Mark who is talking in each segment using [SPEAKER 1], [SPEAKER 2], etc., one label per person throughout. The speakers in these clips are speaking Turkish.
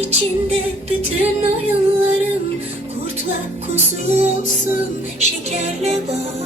[SPEAKER 1] içinde bütün oyunlarım Kurtla kuzu olsun şekerle bal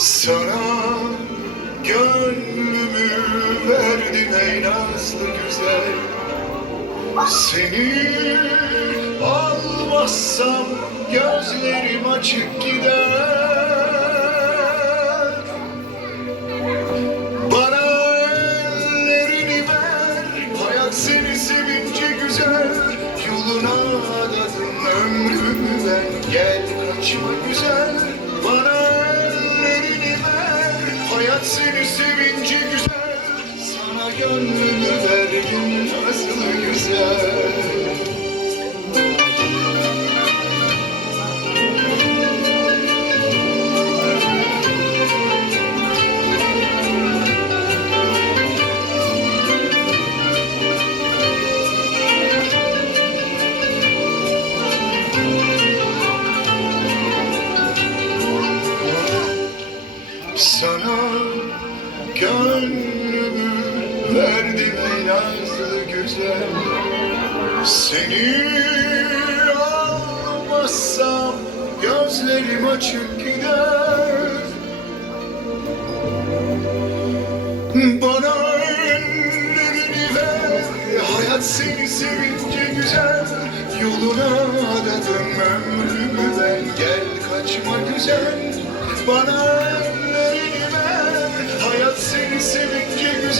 [SPEAKER 2] Sana gönlümü verdim ey nazlı güzel. Seni almazsam gözlerim açık gider Hayat seni sevince güzel. Sana gönlümü verdim nasıl güzel. Sana gönlümü verdim nazlı güzel. Seni almazsam gözlerim açık gider. Bana ellerini ver Hayat seni sevince güzel. Yoluna adadım ömrümü ben Gel kaçma güzel. Bana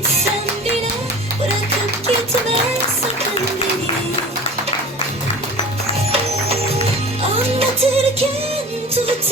[SPEAKER 1] gitsem bile bırakıp gitme sakın beni. Anlatırken tut